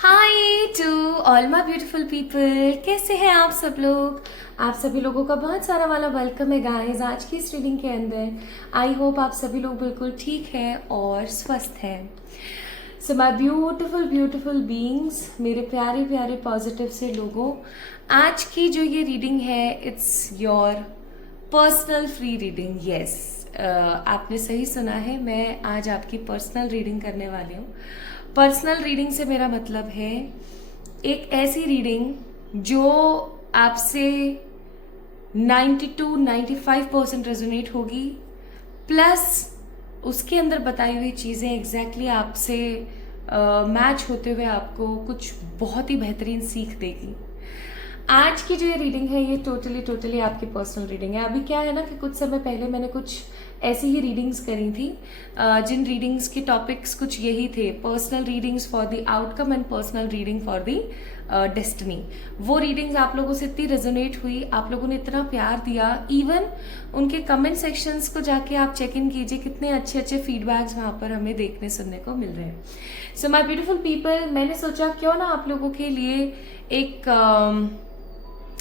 Hi to all my beautiful people, कैसे हैं आप सब लोग। आप सभी लोगों का बहुत सारा वाला वेलकम है गाइस आज की इस रीडिंग के अंदर। आई होप आप सभी लोग बिल्कुल ठीक हैं और स्वस्थ हैं। So my beautiful beautiful beings, मेरे प्यारे प्यारे पॉजिटिव से लोगों, आज की जो ये रीडिंग है it's your personal free reading. Yes, आपने सही सुना है, मैं आज आपकी पर्सनल रीडिंग करने वाली हूँ। पर्सनल रीडिंग से मेरा मतलब है एक ऐसी रीडिंग जो आपसे 92-95% रेजोनेट होगी, प्लस उसके अंदर बताई हुई चीज़ें एग्जैक्टली आपसे मैच होते हुए आपको कुछ बहुत ही बेहतरीन सीख देगी। आज की जो ये रीडिंग है ये टोटली आपकी पर्सनल रीडिंग है। अभी क्या है ना कि कुछ समय पहले मैंने कुछ ऐसी ही रीडिंग्स करी थी, जिन रीडिंग्स के टॉपिक्स कुछ यही थे, personal readings for the outcome and personal reading for the destiny. वो रीडिंग्स आप लोगों से इतनी रेजोनेट हुई, आप लोगों ने इतना प्यार दिया, इवन उनके कमेंट सेक्शंस को जाके आप चेक इन कीजिए, कितने अच्छे अच्छे फीडबैक्स वहाँ पर हमें देखने सुनने को मिल रहे हैं। सो माय ब्यूटीफुल पीपल, मैंने सोचा क्यों ना आप लोगों के लिए एक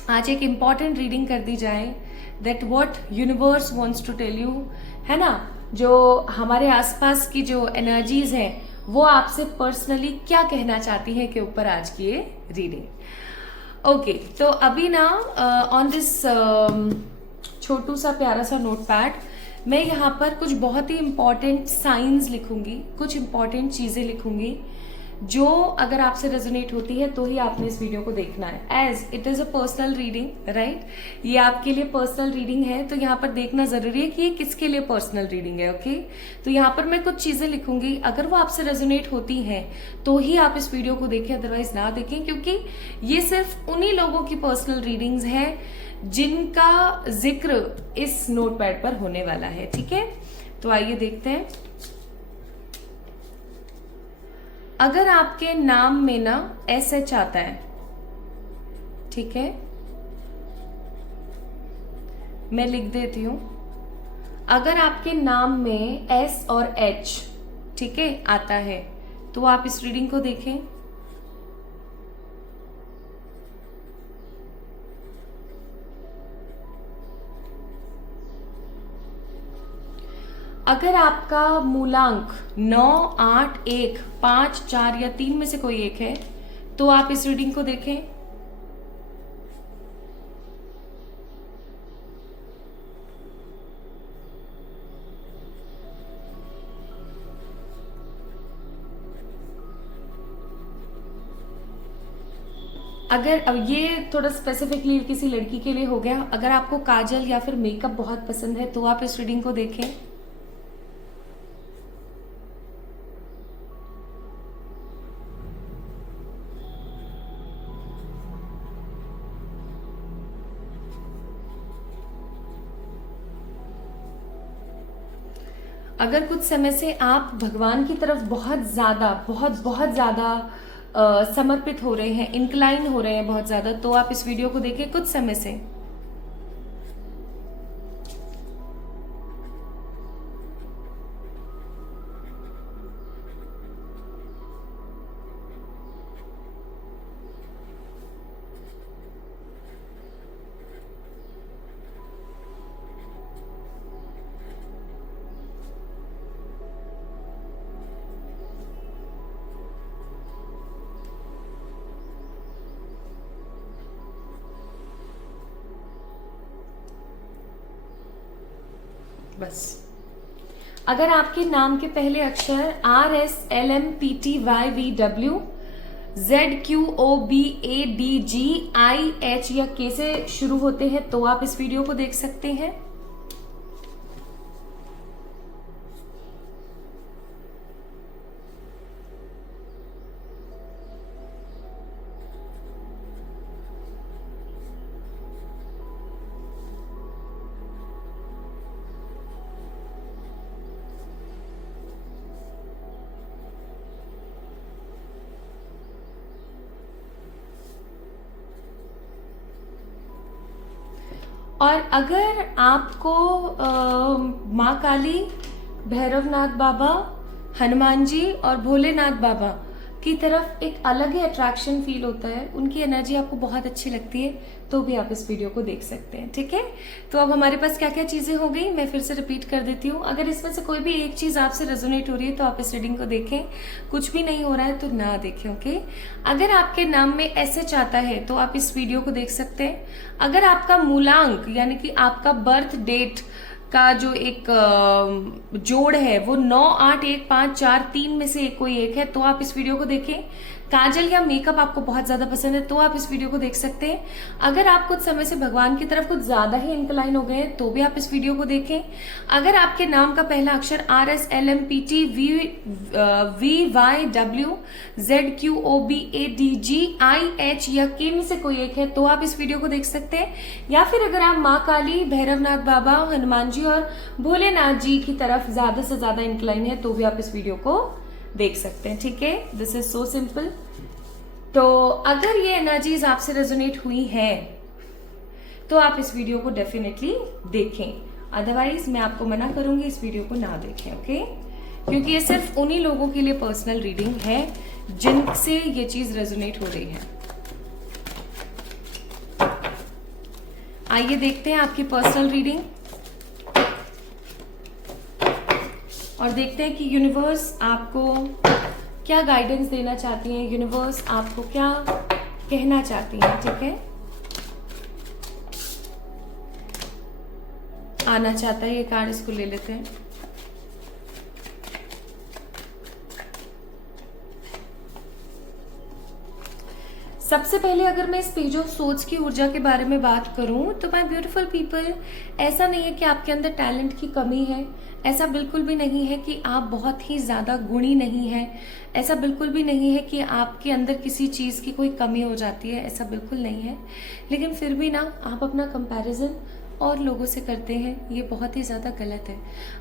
आज एक इम्पॉर्टेंट रीडिंग कर दी जाए, that what universe wants to tell you, है ना। जो हमारे आसपास की जो एनर्जीज हैं वो आपसे पर्सनली क्या कहना चाहती हैं के ऊपर आज की ये रीडिंग। ओके, तो अभी ना ऑन दिस छोटू सा प्यारा सा नोटपैड मैं यहाँ पर कुछ बहुत ही इंपॉर्टेंट साइंस लिखूंगी, कुछ इंपॉर्टेंट चीजें लिखूंगी जो अगर आपसे रेजोनेट होती है तो ही आपने इस वीडियो को देखना है। As it is a personal reading, right, ये आपके लिए पर्सनल रीडिंग है, तो यहाँ पर देखना जरूरी है कि ये किसके लिए पर्सनल रीडिंग है। ओके, तो यहाँ पर मैं कुछ चीजें लिखूंगी, अगर वो आपसे रेजोनेट होती हैं तो ही आप इस वीडियो को देखें, अदरवाइज ना देखें, क्योंकि ये सिर्फ उन्हीं लोगों की पर्सनल रीडिंग्स हैं जिनका जिक्र इस नोटपैड पर होने वाला है। ठीक है, तो आइए देखते हैं। अगर आपके नाम में ना SH आता है, ठीक है, मैं लिख देती हूं, अगर आपके नाम में S और H, ठीक है, आता है तो आप इस रीडिंग को देखें। अगर आपका मूलांक 9, 8, 1, 5, 4 या 3 में से कोई एक है तो आप इस रीडिंग को देखें। अगर अब ये थोड़ा स्पेसिफिकली किसी लड़की के लिए हो गया, अगर आपको काजल या फिर मेकअप बहुत पसंद है तो आप इस रीडिंग को देखें। अगर कुछ समय से आप भगवान की तरफ बहुत ज्यादा समर्पित हो रहे हैं, इंक्लाइन हो रहे हैं बहुत ज्यादा, तो आप इस वीडियो को देखें कुछ समय से। बस, अगर आपके नाम के पहले अक्षर RSLMPTYVW ZQOBADGIH या K से शुरू होते हैं तो आप इस वीडियो को देख सकते हैं। और अगर आपको माँ काली, भैरवनाथ बाबा, हनुमान जी और भोलेनाथ बाबा की तरफ एक अलग ही अट्रैक्शन फील होता है, उनकी एनर्जी आपको बहुत अच्छी लगती है, तो भी आप इस वीडियो को देख सकते हैं। ठीक है, तो अब हमारे पास क्या क्या चीजें हो गई, मैं फिर से रिपीट कर देती हूँ। अगर इसमें से कोई भी एक चीज आपसे रेजोनेट हो रही है तो आप इस रीडिंग को देखें, कुछ भी नहीं हो रहा है तो ना देखें। ओके, अगर आपके नाम में एसएच आता है तो आप इस वीडियो को देख सकते हैं। अगर आपका मूलांक यानी कि आपका बर्थ डेट का जो एक जोड़ है वो 9, 8, 1, 5, 4, 3 में से कोई एक है तो आप इस वीडियो को देखें। काजल या मेकअप आपको बहुत ज्यादा पसंद है तो आप इस वीडियो को देख सकते हैं। अगर आप कुछ समय से भगवान की तरफ कुछ ज्यादा ही इंक्लाइन हो गए हैं तो भी आप इस वीडियो को देखें। अगर आपके नाम का पहला अक्षर RSLMPTVYWZQOBADGIH या के में से कोई एक है तो आप इस वीडियो को देख सकते हैं। या फिर अगर आप माँ काली, भैरवनाथ बाबा, हनुमान जी और भोलेनाथ जी की तरफ ज्यादा से ज्यादा इंक्लाइन है तो भी आप इस वीडियो को देख सकते हैं। ठीक है, दिस इज सो सिंपल। तो अगर ये एनर्जीज आपसे रेजोनेट हुई हैं तो आप इस वीडियो को डेफिनेटली देखें, अदरवाइज मैं आपको मना करूंगी इस वीडियो को ना देखें। ओके, क्योंकि ये सिर्फ उन्हीं लोगों के लिए पर्सनल रीडिंग है जिनसे ये चीज रेजोनेट हो रही है। आइए देखते हैं आपकी पर्सनल रीडिंग और देखते हैं कि यूनिवर्स आपको क्या गाइडेंस देना चाहती है, यूनिवर्स आपको क्या कहना चाहती है। ठीक है, आना चाहता है ये कार्ड, इसको ले लेते हैं। सबसे पहले अगर मैं इस पेज ऑफ सोर्ड्स की ऊर्जा के बारे में बात करूं तो माय ब्यूटीफुल पीपल, ऐसा नहीं है कि आपके अंदर टैलेंट की कमी है, ऐसा बिल्कुल भी नहीं है कि आप बहुत ही ज्यादा गुणी नहीं है, ऐसा बिल्कुल भी नहीं है कि आपके अंदर किसी चीज की कोई कमी हो जाती है, ऐसा बिल्कुल नहीं है। लेकिन फिर भी ना आप अपना कंपैरिजन और लोगों से करते हैं, ये बहुत ही ज़्यादा गलत है।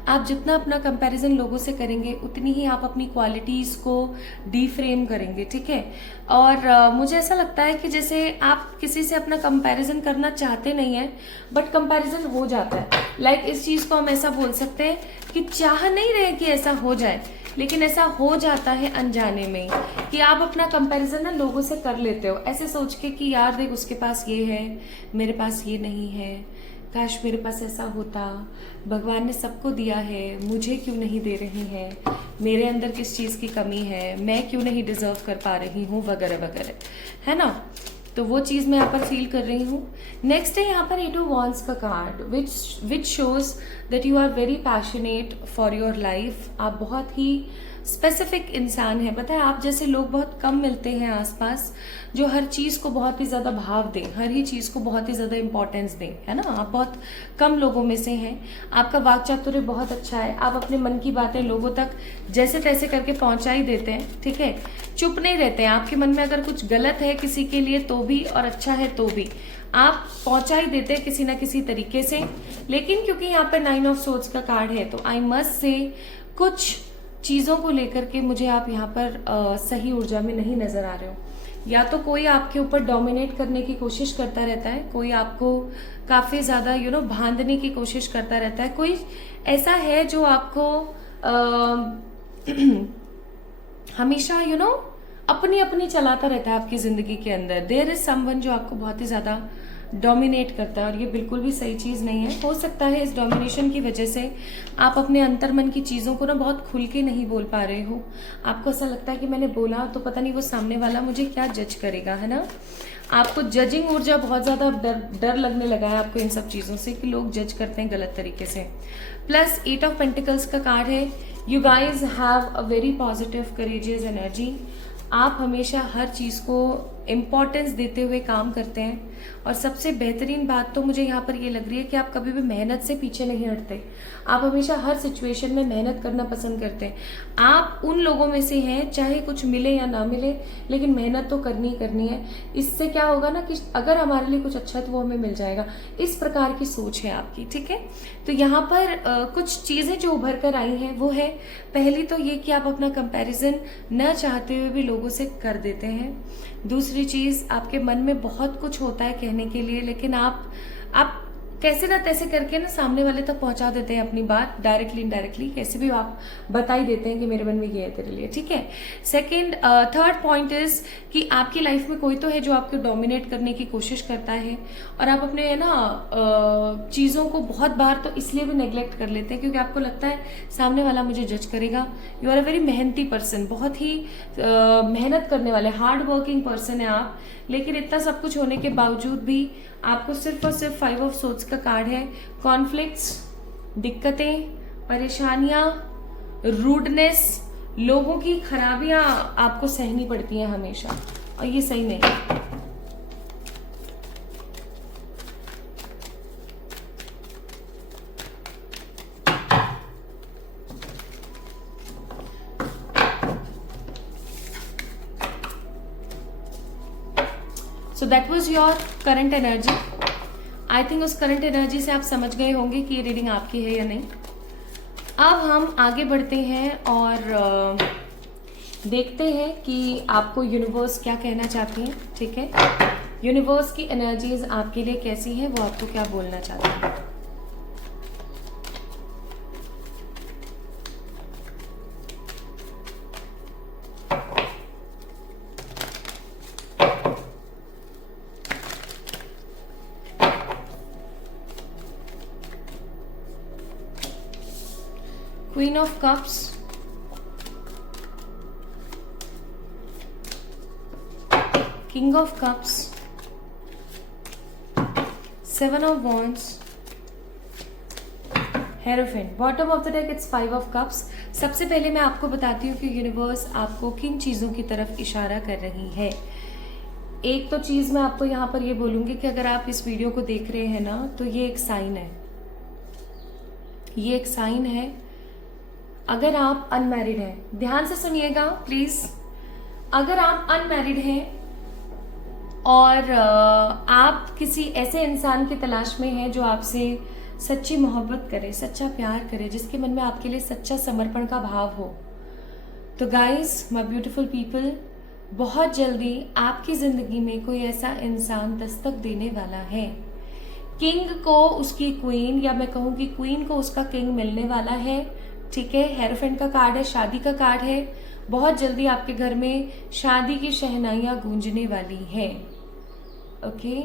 आप जितना अपना कंपैरिजन लोगों से करेंगे उतनी ही आप अपनी क्वालिटीज़ को डीफ्रेम करेंगे। ठीक है, और मुझे ऐसा लगता है कि जैसे आप किसी से अपना कंपैरिजन करना चाहते नहीं हैं बट कंपैरिजन हो जाता है। लाइक इस चीज़ को हम ऐसा बोल सकते हैं कि चाह नहीं रहे कि ऐसा हो जाए, लेकिन ऐसा हो जाता है अनजाने में कि आप अपना कंपैरिजन ना लोगों से कर लेते हो, ऐसे सोच के कि यार देख उसके पास ये है, मेरे पास ये नहीं है, काश मेरे पास ऐसा होता, भगवान ने सबको दिया है, मुझे क्यों नहीं दे रहे हैं, मेरे अंदर किस चीज़ की कमी है, मैं क्यों नहीं डिजर्व कर पा रही हूँ, वगैरह वगैरह, है ना। तो वो चीज़ मैं यहाँ पर फील कर रही हूँ। नेक्स्ट है यहाँ पर 8 ऑफ वॉन्ड्स का card which shows that you are very passionate for your life. आप बहुत ही स्पेसिफिक इंसान है। पता है आप जैसे लोग बहुत कम मिलते हैं आसपास, जो हर चीज को बहुत ही ज्यादा भाव दें, हर ही चीज को बहुत ही ज्यादा इंपॉर्टेंस दें, है ना। आप बहुत कम लोगों में से हैं। आपका वाक चातुर्य बहुत अच्छा है। आप अपने मन की बातें लोगों तक जैसे तैसे करके पहुंचा ही देते हैं। ठीक है, चुप नहीं रहते हैं। आपके मन में अगर कुछ गलत है किसी के लिए तो भी और अच्छा है तो भी आप पहुंचा ही देते हैं किसी ना किसी तरीके से। लेकिन क्योंकि यहाँ पे 9 ऑफ सोर्ड्स का कार्ड है तो आई मस्ट से कुछ चीज़ों को लेकर के मुझे आप यहाँ पर सही ऊर्जा में नहीं नजर आ रहे हो। या तो कोई आपके ऊपर डोमिनेट करने की कोशिश करता रहता है, कोई आपको काफ़ी ज़्यादा बांधने की कोशिश करता रहता है, कोई ऐसा है जो आपको हमेशा अपनी अपनी चलाता रहता है आपकी ज़िंदगी के अंदर। देयर इज समवन जो आपको बहुत ही ज़्यादा डोमिनेट करता है और ये बिल्कुल भी सही चीज़ नहीं है। हो सकता है इस डोमिनेशन की वजह से आप अपने अंतर्मन की चीज़ों को ना बहुत खुल के नहीं बोल पा रहे हो। आपको ऐसा लगता है कि मैंने बोला तो पता नहीं वो सामने वाला मुझे क्या जज करेगा, है ना। आपको जजिंग ऊर्जा बहुत ज़्यादा डर लगने लगा है आपको इन सब चीज़ों से कि लोग जज करते हैं गलत तरीके से। प्लस 8 ऑफ पेंटिकल्स का कार्ड है। You guys have a very positive courageous energy. आप हमेशा हर चीज़ को इम्पोर्टेंस देते हुए काम करते हैं और सबसे बेहतरीन बात तो मुझे यहाँ पर ये लग रही है कि आप कभी भी मेहनत से पीछे नहीं हटते। आप हमेशा हर सिचुएशन में मेहनत करना पसंद करते हैं। आप उन लोगों में से हैं चाहे कुछ मिले या ना मिले लेकिन मेहनत तो करनी ही करनी है। इससे क्या होगा ना कि अगर हमारे लिए कुछ अच्छा है तो वो हमें मिल जाएगा। इस प्रकार की सोच है आपकी। ठीक है, तो यहाँ पर कुछ चीज़ें जो उभर कर आई हैं वो है, पहली तो ये कि आप अपना कंपैरिजन न चाहते हुए भी लोगों से कर देते हैं। दूसरी चीज़, आपके मन में बहुत कुछ होता है कहने के लिए लेकिन आप कैसे ना तैसे करके ना सामने वाले तक पहुंचा देते हैं अपनी बात, डायरेक्टली इनडायरेक्टली कैसे भी आप बता ही देते हैं कि मेरे मन में ये है तेरे लिए, ठीक है। सेकंड, थर्ड पॉइंट इज कि आपकी लाइफ में कोई तो है जो आपको डोमिनेट करने की कोशिश करता है, और आप अपने है ना चीज़ों को बहुत बार तो इसलिए भी नेग्लेक्ट कर लेते हैं क्योंकि आपको लगता है सामने वाला मुझे जज करेगा। यू आर अ वेरी मेहनती पर्सन, बहुत ही मेहनत करने वाले हार्ड वर्किंग पर्सन है आप, लेकिन इतना सब कुछ होने के बावजूद भी आपको सिर्फ और सिर्फ 5 ऑफ सोर्ड्स का कार्ड है। कॉन्फ्लिक्ट्स, दिक्कतें, परेशानियां, रूडनेस, लोगों की खराबियां आपको सहनी पड़ती हैं हमेशा, और ये सही नहीं है। So that was your current energy. I think उस करंट एनर्जी से आप समझ गए होंगे कि ये रीडिंग आपकी है या नहीं। अब हम आगे बढ़ते हैं और देखते हैं कि आपको यूनिवर्स क्या कहना चाहती है, ठीक है। यूनिवर्स की एनर्जीज आपके लिए कैसी हैं, वो आपको क्या बोलना चाहती है। Queen of Cups, King of Cups, Seven of Wands, Hierophant. Bottom of the deck it's 5 of Cups. सबसे पहले मैं आपको बताती हूँ कि यूनिवर्स आपको किन चीज़ों की तरफ इशारा कर रही है। एक तो चीज़ मैं आपको यहाँ पर ये बोलूँगी कि अगर आप इस वीडियो को देख रहे हैं ना, तो ये एक साइन है, ये एक साइन है। अगर आप अनमैरिड हैं, ध्यान से सुनिएगा प्लीज, अगर आप अनमैरिड हैं और आप किसी ऐसे इंसान की तलाश में हैं जो आपसे सच्ची मोहब्बत करे, सच्चा प्यार करे, जिसके मन में आपके लिए सच्चा समर्पण का भाव हो, तो गाइस माय ब्यूटीफुल पीपल, बहुत जल्दी आपकी जिंदगी में कोई ऐसा इंसान दस्तक देने वाला है। किंग को उसकी क्वीन, या मैं कहूँ कि क्वीन को उसका किंग मिलने वाला है, ठीक है। हेरोफेंट का कार्ड है, शादी का कार्ड है। बहुत जल्दी आपके घर में शादी की शहनाइयां गूंजने वाली हैं, ओके।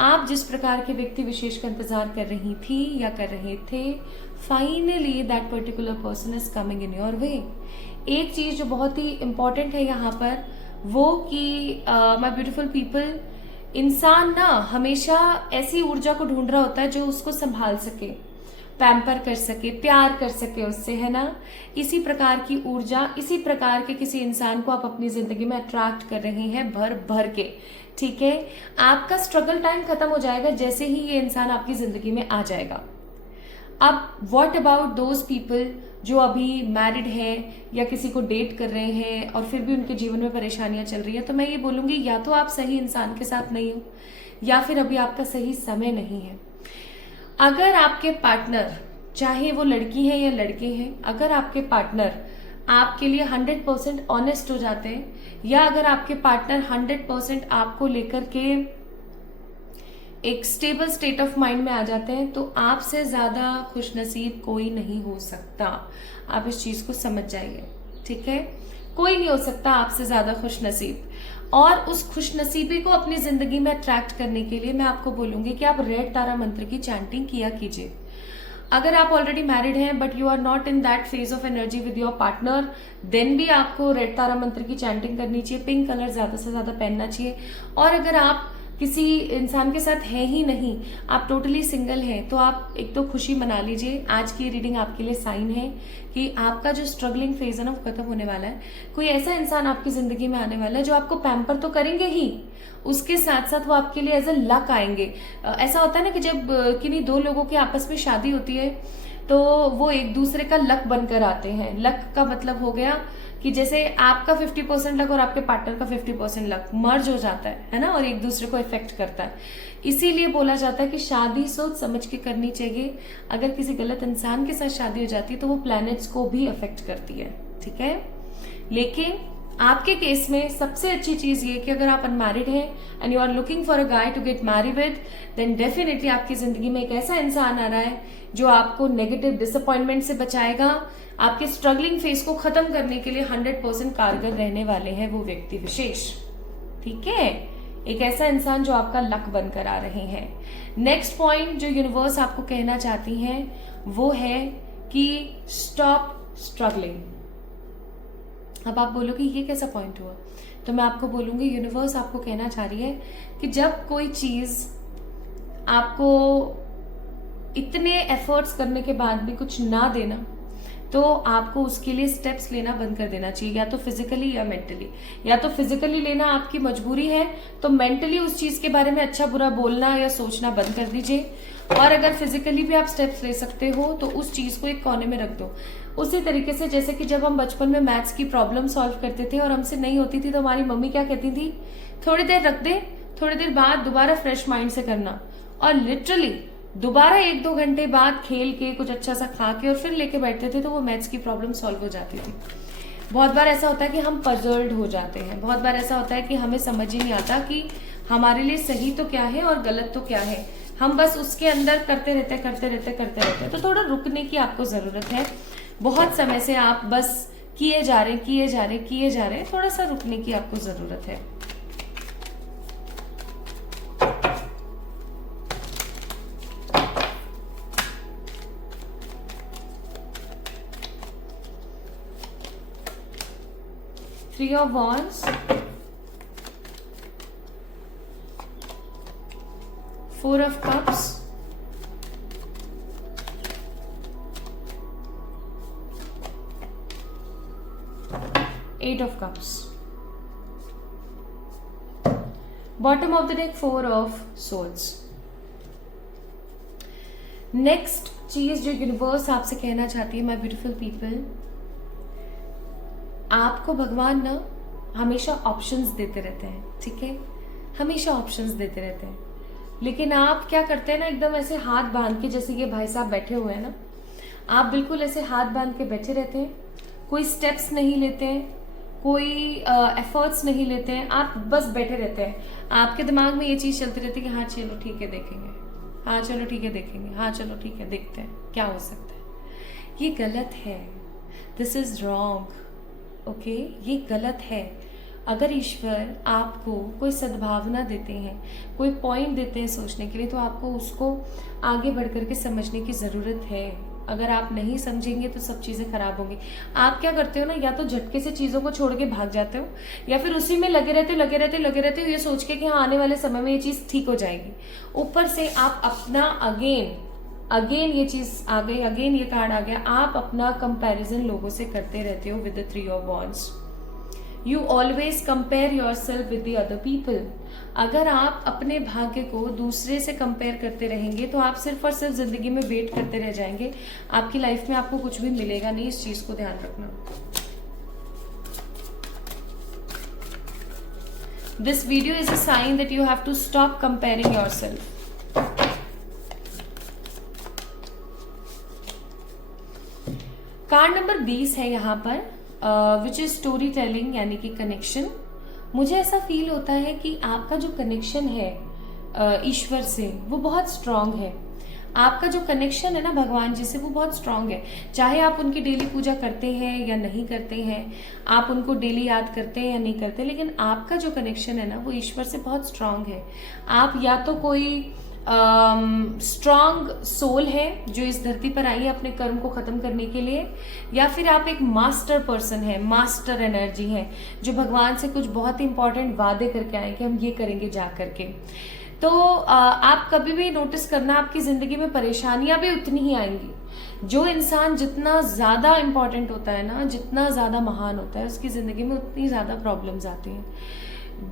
आप जिस प्रकार के व्यक्ति विशेष का इंतजार कर रही थी या कर रहे थे, finally that particular person is coming in your way. एक चीज जो बहुत ही इंपॉर्टेंट है यहाँ पर, वो कि माय ब्यूटीफुल पीपल, इंसान ना हमेशा ऐसी ऊर्जा को ढूंढ रहा होता है जो उसको संभाल सके, पैम्पर कर सके, प्यार कर सके उससे, है ना। इसी प्रकार की ऊर्जा, इसी प्रकार के किसी इंसान को आप अपनी जिंदगी में अट्रैक्ट कर रहे हैं भर भर के, ठीक है। आपका स्ट्रगल टाइम खत्म हो जाएगा जैसे ही ये इंसान आपकी जिंदगी में आ जाएगा। अब व्हाट अबाउट दोज पीपल जो अभी मैरिड हैं या किसी को डेट कर रहे हैं और फिर भी उनके जीवन में परेशानियां चल रही है, तो मैं ये बोलूंगी या तो आप सही इंसान के साथ नहीं हो, या फिर अभी आपका सही समय नहीं है। अगर आपके पार्टनर, चाहे वो लड़की है या लड़के हैं, अगर आपके पार्टनर आपके लिए 100% ऑनेस्ट हो जाते हैं, या अगर आपके पार्टनर 100% आपको लेकर के एक स्टेबल स्टेट ऑफ माइंड में आ जाते हैं, तो आपसे ज्यादा खुशनसीब कोई नहीं हो सकता। आप इस चीज को समझ जाइए, ठीक है। कोई नहीं हो सकता आपसे ज्यादा खुशनसीब। और उस खुशनसीबी को अपनी जिंदगी में अट्रैक्ट करने के लिए मैं आपको बोलूंगी कि आप रेड तारा मंत्र की चैंटिंग किया कीजिए। अगर आप ऑलरेडी मैरिड हैं but you are not in that phase of energy with your partner, then भी आपको रेड तारा मंत्र की चैंटिंग करनी चाहिए। पिंक कलर ज्यादा से ज्यादा पहनना चाहिए। और अगर आप किसी इंसान के साथ है ही नहीं, आप टोटली सिंगल हैं, तो आप एक तो खुशी मना लीजिए। आज की रीडिंग आपके लिए साइन है कि आपका जो स्ट्रगलिंग फेज है ना, वो खत्म होने वाला है। कोई ऐसा इंसान आपकी जिंदगी में आने वाला है जो आपको पैम्पर तो करेंगे ही, उसके साथ साथ वो आपके लिए एज अ लक आएंगे। ऐसा होता है ना कि जब किन्हीं दो लोगों की आपस में शादी होती है तो वो एक दूसरे का लक बनकर आते हैं। लक का मतलब हो गया कि जैसे आपका 50% लक और आपके पार्टनर का 50% लक मर्ज हो जाता है ना, और एक दूसरे को इफेक्ट करता है। इसीलिए बोला जाता है कि शादी सोच समझ के करनी चाहिए। अगर किसी गलत इंसान के साथ शादी हो जाती है तो वो प्लैनेट्स को भी अफेक्ट करती है, ठीक है। लेकिन आपके केस में सबसे अच्छी चीज ये कि अगर आप अनमैरिड हैं and you are looking for a guy to get marry with, then definitely आपकी जिंदगी में एक ऐसा इंसान आ रहा है जो आपको नेगेटिव डिसअपॉइंटमेंट से बचाएगा, आपके स्ट्रगलिंग फेस को खत्म करने के लिए 100% कारगर रहने वाले हैं वो व्यक्ति विशेष। ठीक है, एक ऐसा इंसान जो आपका लक बनकर आ रहे हैं। नेक्स्ट पॉइंट जो यूनिवर्स आपको कहना चाहती हैं वो है कि स्टॉप स्ट्रगलिंग। अब आप बोलोगे ये कैसा पॉइंट हुआ, तो मैं आपको बोलूंगी यूनिवर्स आपको कहना चाह रही है कि जब कोई चीज आपको इतने एफर्ट्स करने के बाद भी कुछ ना देना, तो आपको उसके लिए स्टेप्स लेना बंद कर देना चाहिए, या तो फिजिकली या मेंटली। या तो फिजिकली लेना आपकी मजबूरी है, तो मेंटली उस चीज के बारे में अच्छा बुरा बोलना या सोचना बंद कर दीजिए। और अगर फिजिकली भी आप स्टेप्स ले सकते हो तो उस चीज को एक कोने में रख दो। उसी तरीके से जैसे कि जब हम बचपन में मैथ्स की प्रॉब्लम सॉल्व करते थे और हमसे नहीं होती थी तो हमारी मम्मी क्या कहती थी, थोड़ी देर रख दे, थोड़ी देर बाद दोबारा फ्रेश माइंड से करना। और लिटरली दोबारा 1-2 घंटे बाद खेल के कुछ अच्छा सा खा के और फिर लेके बैठते थे तो वो मैथ्स की प्रॉब्लम सॉल्व हो जाती थी। बहुत बार ऐसा होता है कि हम पजल्ड हो जाते हैं, बहुत बार ऐसा होता है कि हमें समझ ही नहीं आता कि हमारे लिए सही तो क्या है और गलत तो क्या है। हम बस उसके अंदर करते रहते। तो थोड़ा रुकने की आपको जरूरत है। बहुत समय से आप बस किए जा रहे, थोड़ा सा रुकने की आपको जरूरत है। Three of Wands, Four of Cups, Eight of Cups, bottom of the deck Four of Swords। Next चीज जो यूनिवर्स आपसे कहना चाहती है, माय ब्यूटीफुल पीपल, आपको भगवान ना हमेशा ऑप्शंस देते रहते हैं। ठीक है, हमेशा ऑप्शंस देते रहते हैं, लेकिन आप क्या करते हैं ना, एकदम ऐसे हाथ बांध के, जैसे ये भाई साहब बैठे हुए हैं ना, आप बिल्कुल ऐसे हाथ बांध के बैठे रहते हैं, कोई स्टेप्स नहीं लेते हैं, कोई एफर्ट्स नहीं लेते हैं, आप बस बैठे रहते हैं। आपके दिमाग में ये चीज चलती रहती है कि हाँ चलो ठीक है देखेंगे, हाँ चलो ठीक है देखेंगे, हाँ चलो ठीक है देखते हैं क्या हो सकता है। ये गलत है, दिस इज रॉन्ग। ओके, ये गलत है। अगर ईश्वर आपको कोई सद्भावना देते हैं, कोई पॉइंट देते हैं सोचने के लिए, तो आपको उसको आगे बढ़ करके समझने की जरूरत है। अगर आप नहीं समझेंगे तो सब चीजें खराब होंगी। आप क्या करते हो ना, या तो झटके से चीजों को छोड़ के भाग जाते हो, या फिर उसी में लगे रहते हो ये सोच के कि हाँ आने वाले समय में ये चीज ठीक हो जाएगी। ऊपर से आप अपना अगेन ये चीज आ गई, अगेन ये कार्ड आ गया, आप अपना कंपैरिजन लोगों से करते रहते हो with the three of wands. You always compare your self with the other people. अगर आप अपने भाग्य को दूसरे से कंपेयर करते रहेंगे तो आप सिर्फ और सिर्फ जिंदगी में वेट करते रह जाएंगे, आपकी लाइफ में आपको कुछ भी मिलेगा नहीं। इस चीज को ध्यान रखना। This video is a sign that you have to stop comparing yourself. Card number 20 है यहाँ पर, विच इज स्टोरी टेलिंग, यानी कि कनेक्शन। मुझे ऐसा फील होता है कि आपका जो कनेक्शन है ईश्वर से वो बहुत स्ट्रांग है। आपका जो कनेक्शन है ना भगवान जी से वो बहुत स्ट्रांग है। चाहे आप उनकी डेली पूजा करते हैं या नहीं करते हैं, आप उनको डेली याद करते हैं या नहीं करते, लेकिन आपका जो कनेक्शन है ना वो ईश्वर से बहुत स्ट्रांग है। आप या तो कोई स्ट्रांग सोल है जो इस धरती पर आई है अपने कर्म को खत्म करने के लिए, या फिर आप एक मास्टर पर्सन है, मास्टर एनर्जी है जो भगवान से कुछ बहुत ही इंपॉर्टेंट वादे करके आए कि हम ये करेंगे जा करके। तो आप कभी भी नोटिस करना, आपकी जिंदगी में परेशानियां भी उतनी ही आएंगी। जो इंसान जितना ज्यादा इंपॉर्टेंट होता है ना, जितना ज्यादा महान होता है, उसकी जिंदगी में उतनी ज्यादा प्रॉब्लम्स आती हैं।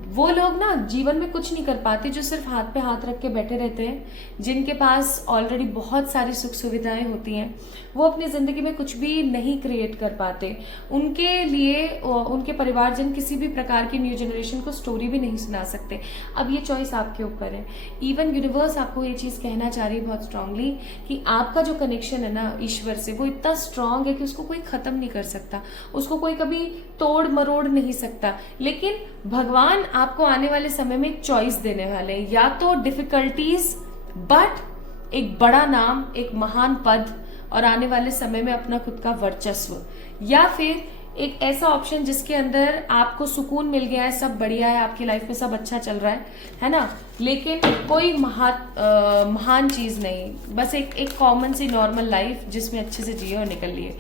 वो लोग ना जीवन में कुछ नहीं कर पाते जो सिर्फ हाथ पे हाथ रख के बैठे रहते हैं, जिनके पास ऑलरेडी बहुत सारी सुख सुविधाएं होती हैं, वो अपनी जिंदगी में कुछ भी नहीं क्रिएट कर पाते। उनके लिए उनके परिवारजन किसी भी प्रकार की न्यू जनरेशन को स्टोरी भी नहीं सुना सकते। अब ये चॉइस आपके ऊपर है। इवन यूनिवर्स आपको ये चीज कहना चाह रही है बहुत स्ट्रांगली कि आपका जो कनेक्शन है ना ईश्वर से, वो इतना स्ट्रांग है कि उसको कोई खत्म नहीं कर सकता, उसको कोई कभी तोड़ मरोड़ नहीं सकता। लेकिन भगवान आपको आने वाले समय में एक चॉइस देने वाले हैं, या तो डिफिकल्टीज बट एक बड़ा नाम, एक महान पद और आने वाले समय में अपना खुद का वर्चस्व, या फिर एक ऐसा ऑप्शन जिसके अंदर आपको सुकून मिल गया है, सब बढ़िया है, आपकी लाइफ में सब अच्छा चल रहा है ना, लेकिन कोई महान चीज नहीं, बस एक कॉमन सी नॉर्मल लाइफ जिसमें अच्छे से जिए और निकल लिए।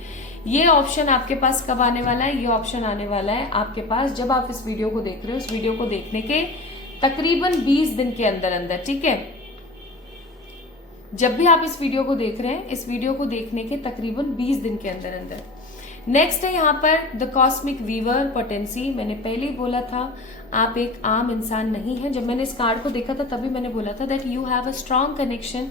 ये ऑप्शन आपके पास कब आने वाला है? ये ऑप्शन आने वाला है आपके पास जब आप इस वीडियो को देख रहे हो। इस वीडियो को देखने के तकरीबन 20 दिन के अंदर अंदर, ठीक है? जब भी आप इस वीडियो को देख रहे हैं, इस वीडियो को देखने के तकरीबन 20 दिन के अंदर अंदर। नेक्स्ट है यहाँ पर द कॉस्मिक वीवर पोटेंसी। मैंने पहले ही बोला था आप एक आम इंसान नहीं है। जब मैंने इस कार्ड को देखा था तभी मैंने बोला था that you have a strong connection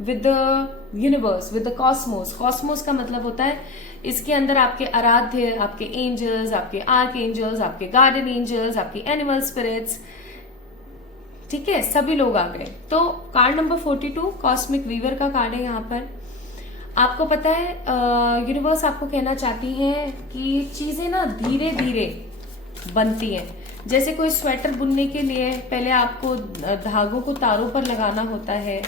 with the universe, with the Cosmos. Cosmos का मतलब होता है इसके अंदर आपके आराध्य, आपके एंजल्स, आपके आर्क एंजल्स, आपके गार्डन एंजल्स, आपके एनिमल स्पिरिट्स, ठीक है, सभी लोग आ गए। तो कार्ड नंबर 42 कॉस्मिक वीवर का कार्ड है। यहाँ पर आपको पता है यूनिवर्स आपको कहना चाहती है कि चीजें ना धीरे धीरे बनती हैं। जैसे कोई स्वेटर बुनने के लिए पहले आपको धागों को तारों पर लगाना होता है,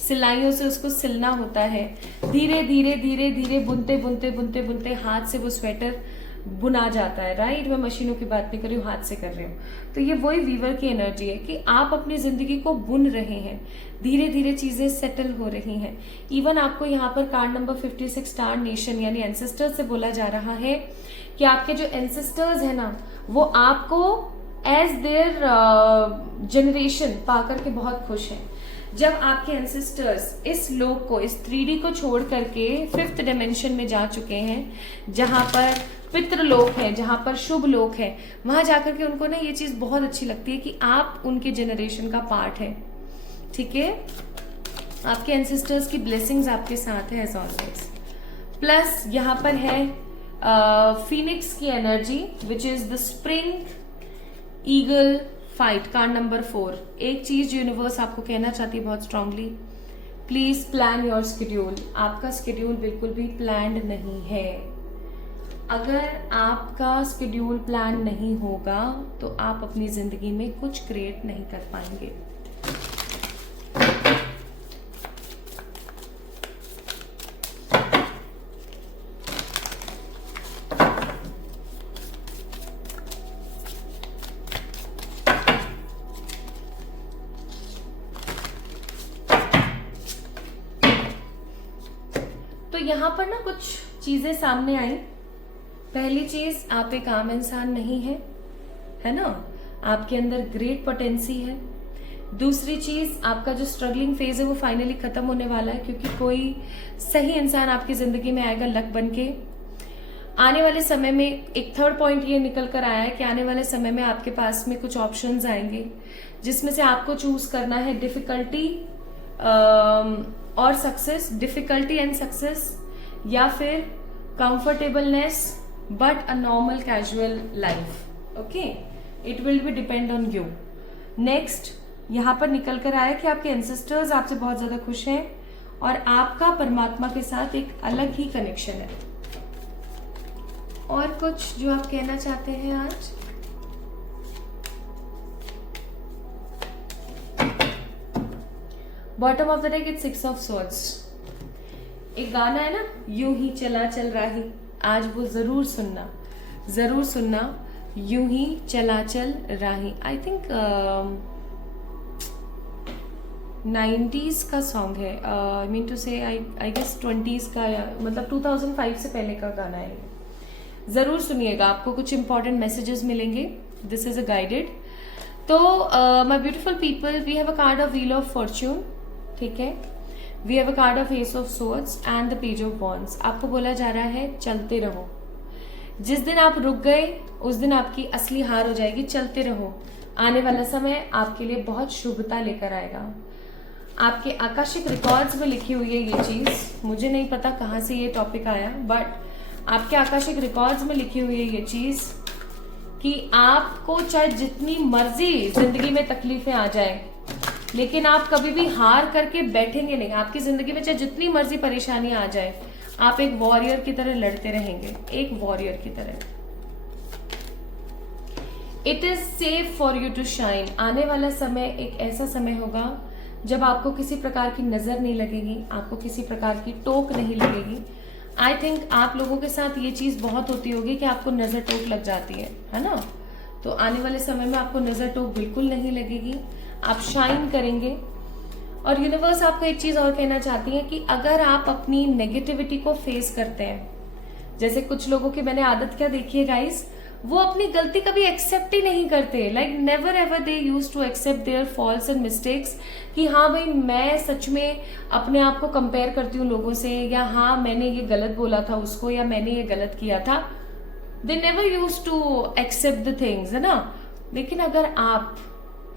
सिलाइयों से उसको सिलना होता है, धीरे धीरे धीरे धीरे बुनते बुनते बुनते बुनते हाथ से वो स्वेटर बुना जाता है, राइट? मैं मशीनों की बात नहीं कर रही हूँ, हाथ से कर रही हूँ। तो ये वही वीवर की एनर्जी है कि आप अपनी जिंदगी को बुन रहे हैं, धीरे धीरे चीजें सेटल हो रही हैं। इवन आपको यहाँ पर कार्ड नंबर 56 स्टार नेशन यानी एंसेस्टर्स से बोला जा रहा है कि आपके जो एंसेस्टर्स है ना, वो आपको एज देयर जनरेशन पा करके बहुत खुश हैं। जब आपके एंसेस्टर्स इस लोक को, इस 3D को छोड़ करके 5th डायमेंशन में जा चुके हैं, जहां पर पितृ लोक है, जहां पर शुभ लोक है, वहां जाकर के उनको ना ये चीज बहुत अच्छी लगती है कि आप उनके जेनरेशन का पार्ट है, ठीक है? आपके एंसेस्टर्स की ब्लेसिंग्स आपके साथ है एज ऑलवेज। प्लस यहाँ पर है फीनिक्स की energy which is the spring eagle fight, card number 4। एक चीज यूनिवर्स आपको कहना चाहती है बहुत strongly, please plan your schedule. आपका स्केड्यूल बिल्कुल भी प्लान्ड नहीं है। अगर आपका स्केड्यूल प्लान नहीं होगा तो आप अपनी जिंदगी में कुछ क्रिएट नहीं कर पाएंगे। तो यहां पर ना कुछ चीजें सामने आई। पहली चीज, आप एक आम इंसान नहीं है ना? आपके अंदर ग्रेट पोटेंसी है। दूसरी चीज, आपका जो स्ट्रगलिंग फेज है वो फाइनली खत्म होने वाला है, क्योंकि कोई सही इंसान आपकी जिंदगी में आएगा लक बन के। आने वाले समय में एक थर्ड पॉइंट ये निकल कर आया है कि आने वाले समय में आपके पास में कुछ ऑप्शंस आएंगे जिसमें से आपको चूज करना है डिफिकल्टी और सक्सेस, डिफिकल्टी एंड सक्सेस, या फिर comfortableness but a normal casual life. Okay, it will be depend on you. Next यहाँ पर निकल कर आया कि आपके एंसेस्टर्स आपसे बहुत ज्यादा खुश हैं और आपका परमात्मा के साथ एक अलग ही कनेक्शन है। और कुछ जो आप कहना चाहते हैं आज? Bottom of the deck it's 6 of swords. एक गाना है ना, यूं ही चला चल राही, आज वो जरूर सुनना, जरूर सुनना, यूं ही चला चल राही। आई थिंक 90s का सॉन्ग है, आई मीन टू से आई गेस 20s का, या मतलब 2005 से पहले का गाना है। जरूर सुनिएगा, आपको कुछ इंपॉर्टेंट मैसेजेस मिलेंगे। This is a guided. तो my beautiful people, we have a card of wheel of fortune, ठीक है? We have a card of ace of swords and the page of wands. आपको बोला जा रहा है चलते रहो, जिस दिन आप रुक गए उस दिन आपकी असली हार हो जाएगी। चलते रहो, आने वाला समय आपके लिए बहुत शुभता लेकर आएगा। आपके आकाशिक रिकॉर्ड्स में लिखी हुई है ये चीज, मुझे नहीं पता कहाँ से ये टॉपिक आया, बट आपके आकाशिक रिकॉर्ड्स में लिखी हुई है ये चीज कि आपको चाहे जितनी मर्जी जिंदगी में तकलीफें आ जाए, लेकिन आप कभी भी हार करके बैठेंगे नहीं। आपकी जिंदगी में चाहे जितनी मर्जी परेशानी आ जाए, आप एक वॉरियर की तरह लड़ते रहेंगे, एक वॉरियर की तरह। It is safe for you to shine. आने वाला समय एक ऐसा समय होगा जब आपको किसी प्रकार की नजर नहीं लगेगी, आपको किसी प्रकार की टोक नहीं लगेगी। आई थिंक आप लोगों के साथ ये चीज बहुत होती होगी कि आपको नजर टोक लग जाती है ना। तो आने वाले समय में आपको नजर टोक बिल्कुल नहीं लगेगी, आप शाइन करेंगे। और यूनिवर्स आपको एक चीज और कहना चाहती है कि अगर आप अपनी नेगेटिविटी को फेस करते हैं, जैसे कुछ लोगों की मैंने आदत क्या देखी है गाइस, वो अपनी गलती कभी एक्सेप्ट ही नहीं करते। Like never ever they use to accept their falls and mistakes, कि हाँ भाई मैं सच में अपने आप को कंपेयर करती हूँ लोगों से, या हाँ मैंने ये गलत बोला था उसको, या मैंने ये गलत किया था। They never use to accept the things, है ना। लेकिन अगर आप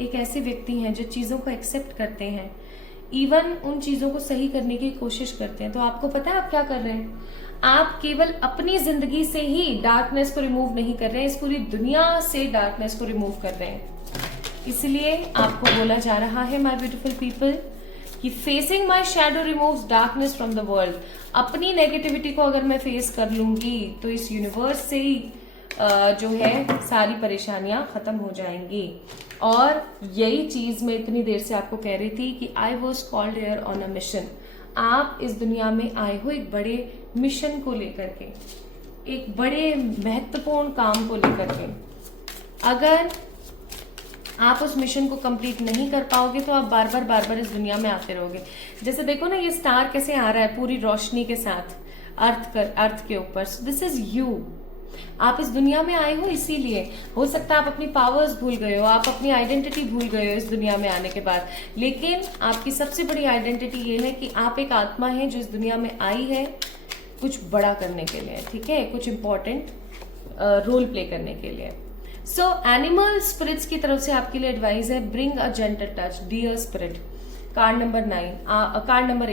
एक ऐसे व्यक्ति हैं जो चीजों को एक्सेप्ट करते हैं, इवन उन चीजों को सही करने की कोशिश करते हैं, तो आपको पता है आप क्या कर रहे हैं? आप केवल अपनी जिंदगी से ही डार्कनेस को रिमूव नहीं कर रहे हैं, इस पूरी दुनिया से डार्कनेस को रिमूव कर रहे हैं। इसलिए आपको बोला जा रहा है माय ब्यूटीफुल पीपल कि facing my shadow removes darkness from the world. अपनी नेगेटिविटी को अगर मैं फेस कर लूंगी तो इस यूनिवर्स से ही जो है सारी परेशानियां खत्म हो जाएंगी। और यही चीज मैं इतनी देर से आपको कह रही थी कि I was called here on a mission. आप इस दुनिया में आए हो एक बड़े मिशन को लेकर के, एक बड़े महत्वपूर्ण काम को लेकर के। अगर आप उस मिशन को कंप्लीट नहीं कर पाओगे तो आप बार बार इस दुनिया में आते रहोगे। जैसे देखो ना, ये स्टार कैसे आ रहा है पूरी रोशनी के साथ अर्थ के ऊपर। So this is you. आप इस दुनिया में आए हो इसीलिए। हो सकता है आप अपनी पावर्स भूल गए हो, आप अपनी आइडेंटिटी भूल गए हो इस दुनिया में आने के बाद, लेकिन आपकी सबसे बड़ी आइडेंटिटी ये है कि आप एक आत्मा है जो इस दुनिया में आई है कुछ बड़ा करने के लिए, ठीक है, कुछ इंपॉर्टेंट रोल प्ले करने के लिए। सो एनिमल स्पिरिट्स की तरफ से आपके लिए एडवाइस है, bring a gentle touch dear spirit. Card number 9, card number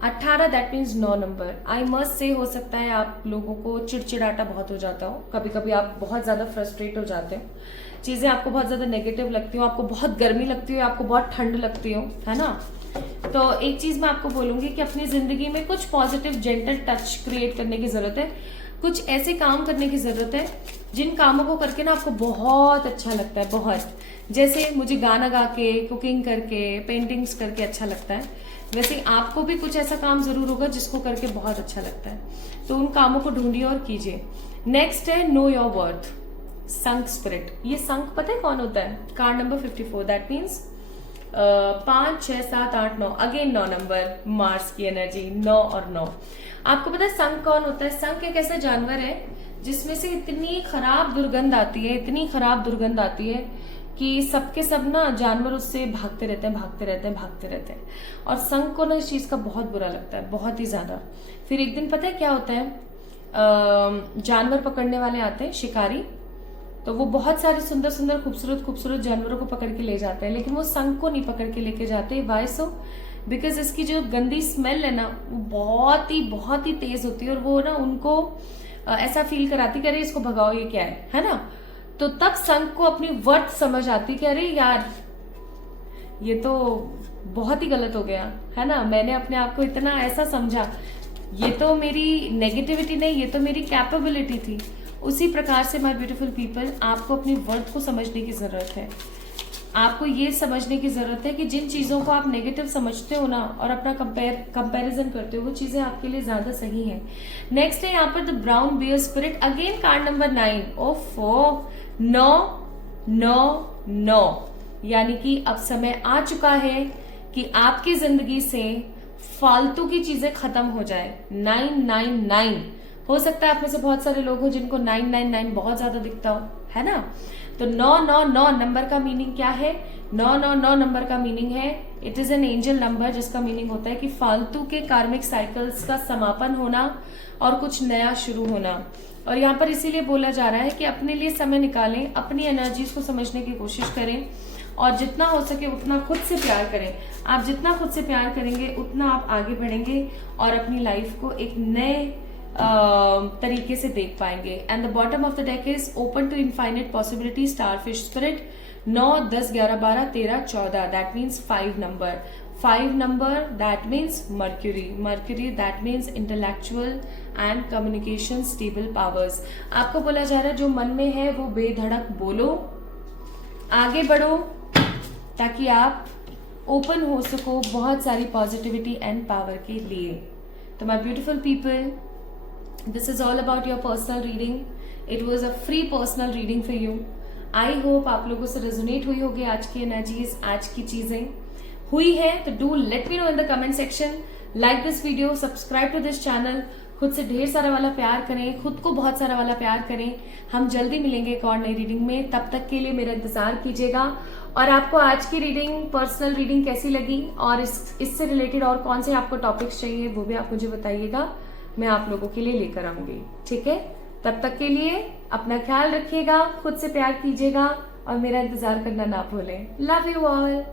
18 that means 9 number. I must say हो सकता है आप लोगों को चिड़चिड़ाटा बहुत हो जाता हो, कभी कभी आप बहुत ज्यादा फ्रस्ट्रेट हो जाते हो, चीजें आपको बहुत ज्यादा नेगेटिव लगती हो, आपको बहुत गर्मी लगती हो, आपको बहुत ठंड लगती हो, है ना। तो एक चीज मैं आपको बोलूंगी कि अपनी जिंदगी में कुछ पॉजिटिव जेंटल टच क्रिएट करने की जरूरत है। कुछ ऐसे काम करने की जरूरत है जिन कामों को करके ना आपको बहुत अच्छा लगता है, बहुत। जैसे मुझे गाना गा के, कुकिंग करके, पेंटिंग्स करके अच्छा लगता है, वैसे आपको भी कुछ ऐसा काम जरूर होगा जिसको करके बहुत अच्छा लगता है। तो उन कामों को ढूंढिए और कीजिए। नेक्स्ट है know your worth, sunk spirit. ये संक पता है कौन होता है? Card number 54 that means 5, 6, 7, 8, 9, again 9 number, Mars की एनर्जी 9 और 9। आपको पता है संक कौन होता है? संक एक ऐसा जानवर है जिसमें से इतनी खराब दुर्गंध आती है, इतनी खराब दुर्गंध आती है कि सबके सब ना जानवर उससे भागते रहते हैं। और संक को ना इस चीज का बहुत बुरा लगता है, बहुत ही ज्यादा। फिर एक दिन पता है क्या होता है, जानवर पकड़ने वाले आते हैं, शिकारी, तो वो बहुत सारे सुंदर सुंदर खूबसूरत जानवरों को पकड़ के ले जाते हैं, लेकिन वो संक को नहीं पकड़ के लेके जाते। Y so? बिकॉज इसकी जो गंदी स्मेल है ना वो बहुत ही तेज होती है, और वो ना उनको ऐसा फील कराती कि अरे इसको भगाओ, ये क्या है ना। तो तब संक को अपनी वर्थ समझ आती कि अरे यार ये तो बहुत ही गलत हो गया, है ना, मैंने अपने आप को इतना ऐसा समझा, ये तो मेरी नेगेटिविटी नहीं, ये तो मेरी कैपेबिलिटी थी। उसी प्रकार से माय ब्यूटीफुल पीपल, आपको अपनी वर्थ को समझने की जरूरत है। आपको ये समझने की जरूरत है कि जिन चीजों को आप नेगेटिव समझते हो ना और अपना कंपैरिजन करते हो, वो चीजें आपके लिए ज्यादा सही है। नेक्स्ट है यहाँ पर the brown bear spirit, again card number 9। ओफो, 9 यानी कि अब समय आ चुका है कि आपकी जिंदगी से फालतू की चीजें खत्म हो जाए। 999 हो सकता है आप में से बहुत सारे लोग हो जिनको 999 बहुत ज्यादा दिखता हो, है ना। तो 999 नंबर का मीनिंग क्या है? 999 नंबर का मीनिंग है, it is an angel number, जिसका मीनिंग होता है कि फालतू के कार्मिक साइकिल्स का समापन होना और कुछ नया शुरू होना। और यहाँ पर इसीलिए बोला जा रहा है कि अपने लिए समय निकालें, अपनी एनर्जीज को समझने की कोशिश करें और जितना हो सके उतना खुद से प्यार करें। आप जितना खुद से प्यार करेंगे उतना आप आगे बढ़ेंगे और अपनी लाइफ को एक नए तरीके से देख पाएंगे। And the bottom of the deck is open to infinite possibility, starfish spirit, 9, 10, 11, 12, 13, 14, that means 5 number. 5 number that means Mercury that means intellectual and communication stable powers. आपको बोला जा रहा है जो मन में है वो बेधड़क बोलो, आगे बढ़ो ताकि आप ओपन हो सको बहुत सारी पॉजिटिविटी एंड पावर के लिए। तो my beautiful people, this is all about your personal reading. It was a free personal reading for you. I hope आप लोगों से रेजोनेट हुई होगी आज की एनर्जीज, आज की चीजें हुई है तो do let me know in the comment section. Like this video, subscribe to this channel. खुद से ढेर सारा वाला प्यार करें, खुद को बहुत सारा वाला प्यार करें। हम जल्दी मिलेंगे एक और नई रीडिंग में, तब तक के लिए मेरा इंतजार कीजिएगा। और आपको आज की रीडिंग, पर्सनल रीडिंग कैसी लगी और इससे रिलेटेड और कौन से आपको टॉपिक्स चाहिए वो भी आप मुझे बताइएगा, मैं आप लोगों के लिए लेकर आऊंगी। ठीक है, तब तक के लिए अपना ख्याल रखिएगा, खुद से प्यार कीजिएगा और मेरा इंतजार करना ना भूलें। Love you all.